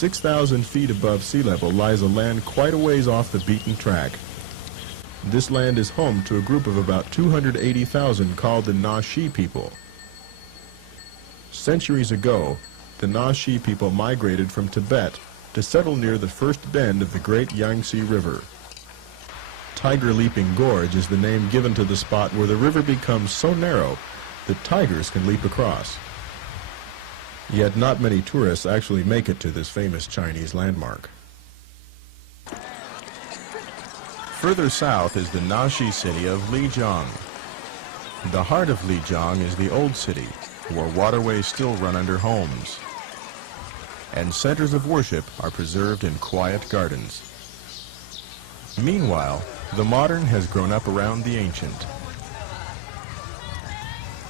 6,000 feet above sea level lies a land quite a ways off the beaten track. This land is home to a group of about 280,000 called the Naxi people. Centuries ago, the Naxi people migrated from Tibet to settle near the first bend of the great Yangtze River. Tiger Leaping Gorge is the name given to the spot where the river becomes so narrow that tigers can leap across. Yet not many tourists actually make it to this famous Chinese landmark. Further south is the Naxi city of Lijiang. The heart of Lijiang is the old city, where waterways still run under homes, and centers of worship are preserved in quiet gardens. Meanwhile, the modern has grown up around the ancient.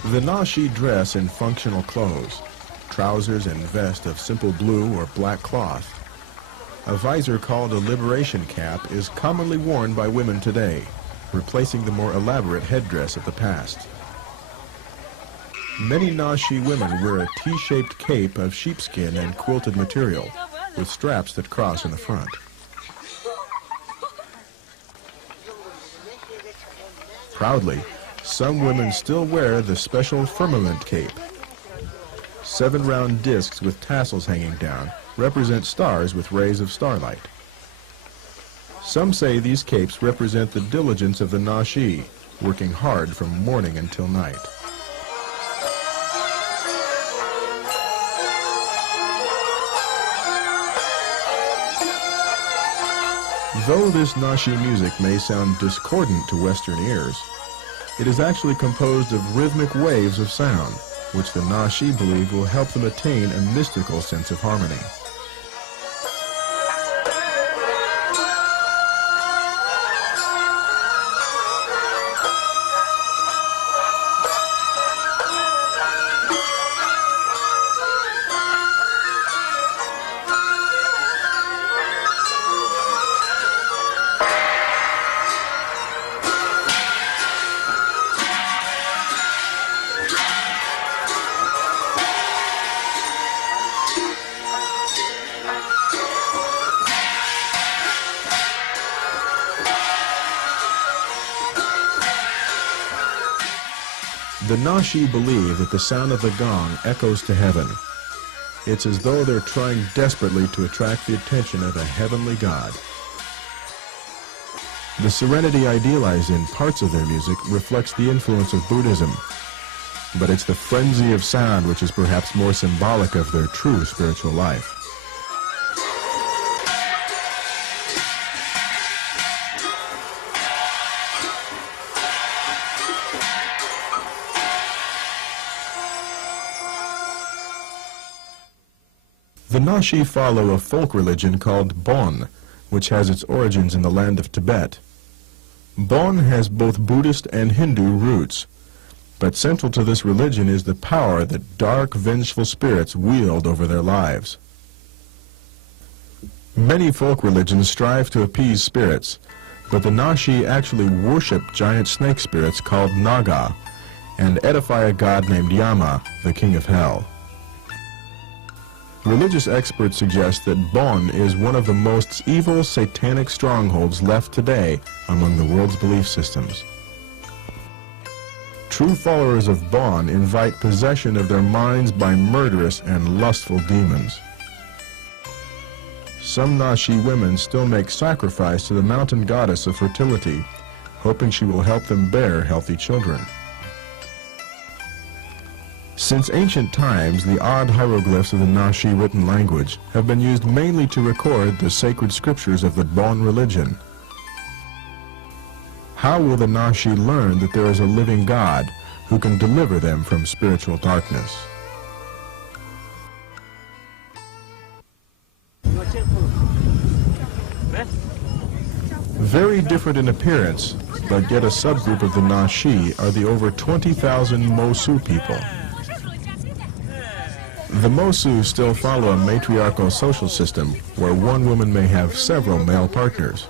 The Naxi dress in functional clothes, trousers and vest of simple blue or black cloth. A visor called a liberation cap is commonly worn by women today, replacing the more elaborate headdress of the past. Many Naxi women wear a T-shaped cape of sheepskin and quilted material, with straps that cross in the front. Proudly, some women still wear the special firmament cape. 7 round discs with tassels hanging down represent stars with rays of starlight. Some say these capes represent the diligence of the Naxi, working hard from morning until night. Though this Naxi music may sound discordant to Western ears, it is actually composed of rhythmic waves of sound, which the Naxi believe will help them attain a mystical sense of harmony. The Naxi believe that the sound of the gong echoes to heaven. It's as though they're trying desperately to attract the attention of a heavenly God. The serenity idealized in parts of their music reflects the influence of Buddhism, but it's the frenzy of sound which is perhaps more symbolic of their true spiritual life. The Naxi follow a folk religion called Bon, which has its origins in the land of Tibet. Bon has both Buddhist and Hindu roots, but central to this religion is the power that dark, vengeful spirits wield over their lives. Many folk religions strive to appease spirits, but the Naxi actually worship giant snake spirits called Naga and edify a god named Yama, the king of hell. Religious experts suggest that Bon is one of the most evil satanic strongholds left today among the world's belief systems. True followers of Bon invite possession of their minds by murderous and lustful demons. Some Naxi women still make sacrifice to the mountain goddess of fertility, hoping she will help them bear healthy children. Since ancient times, the odd hieroglyphs of the Naxi written language have been used mainly to record the sacred scriptures of the Bon religion. How will the Naxi learn that there is a living God who can deliver them from spiritual darkness? Very different in appearance, but yet a subgroup of the Naxi, are the over 20,000 Mosuo people. The Mosuo still follow a matriarchal social system where one woman may have several male partners.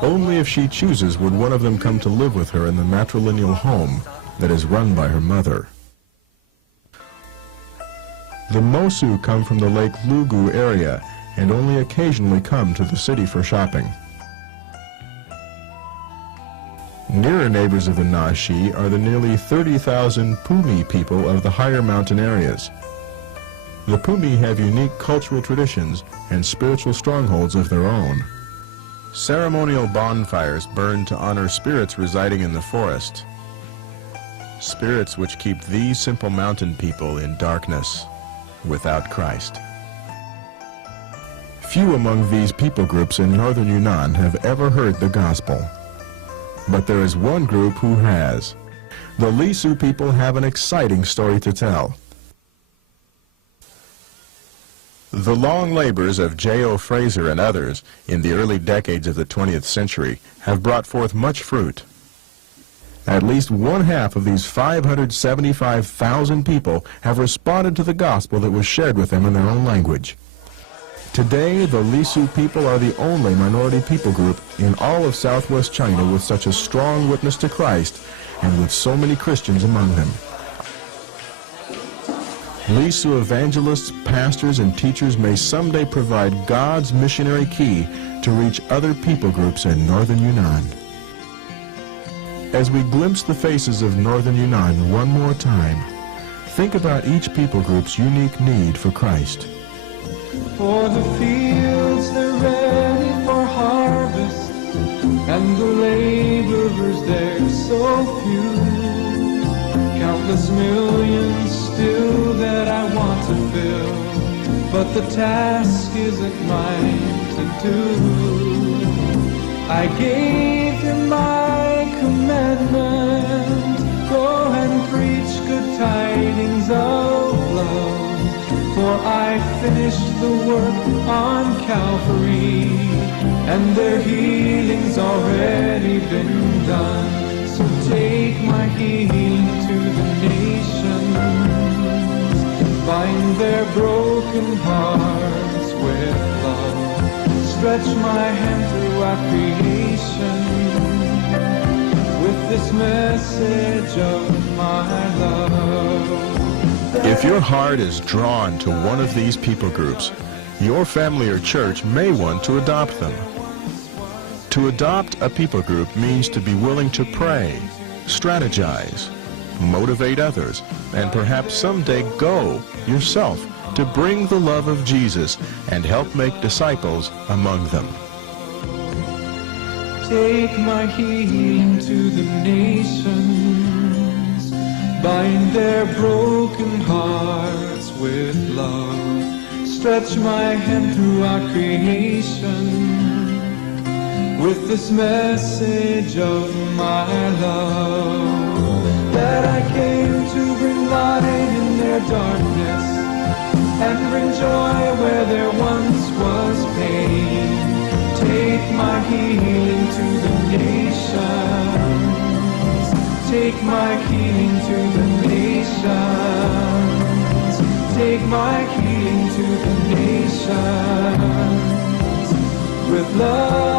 Only if she chooses would one of them come to live with her in the matrilineal home that is run by her mother. The Mosuo come from the Lake Lugu area and only occasionally come to the city for shopping. Nearer neighbors of the Naxi are the nearly 30,000 Pumi people of the higher mountain areas. The Pumi have unique cultural traditions and spiritual strongholds of their own. Ceremonial bonfires burn to honor spirits residing in the forest, spirits which keep these simple mountain people in darkness, without Christ. Few among these people groups in northern Yunnan have ever heard the gospel. But there is one group who has. The Lisu people have an exciting story to tell. The long labors of J.O. Fraser and others in the early decades of the 20th century have brought forth much fruit. At least one half of these 575,000 people have responded to the gospel that was shared with them in their own language. Today, the Lisu people are the only minority people group in all of southwest China with such a strong witness to Christ and with so many Christians among them. Lisu evangelists, pastors, and teachers may someday provide God's missionary key to reach other people groups in northern Yunnan. As we glimpse the faces of northern Yunnan one more time, think about each people group's unique need for Christ. For the fields they're ready for harvest, and the laborers they're so few. Countless millions still that I want to fill, but the task isn't mine to do. I gave them my commandment, go and preach good tidings of love. For I finished the work on Calvary, and their healing's already been done. So take my healing to the nations, bind their broken hearts with love. Stretch my hand throughout creation with this message of my love. If your heart is drawn to one of these people groups, your family or church may want to adopt them. To adopt a people group means to be willing to pray, strategize, motivate others, and perhaps someday go yourself to bring the love of Jesus and help make disciples among them. Take my healing to the nations, bind their broken hearts with love. Stretch my hand throughout creation with this message of my love. That I came to bring light in their darkness and bring joy where there once was pain. Take my healing to the nations. Take my healing to the nations. Take my healing to the nations with love.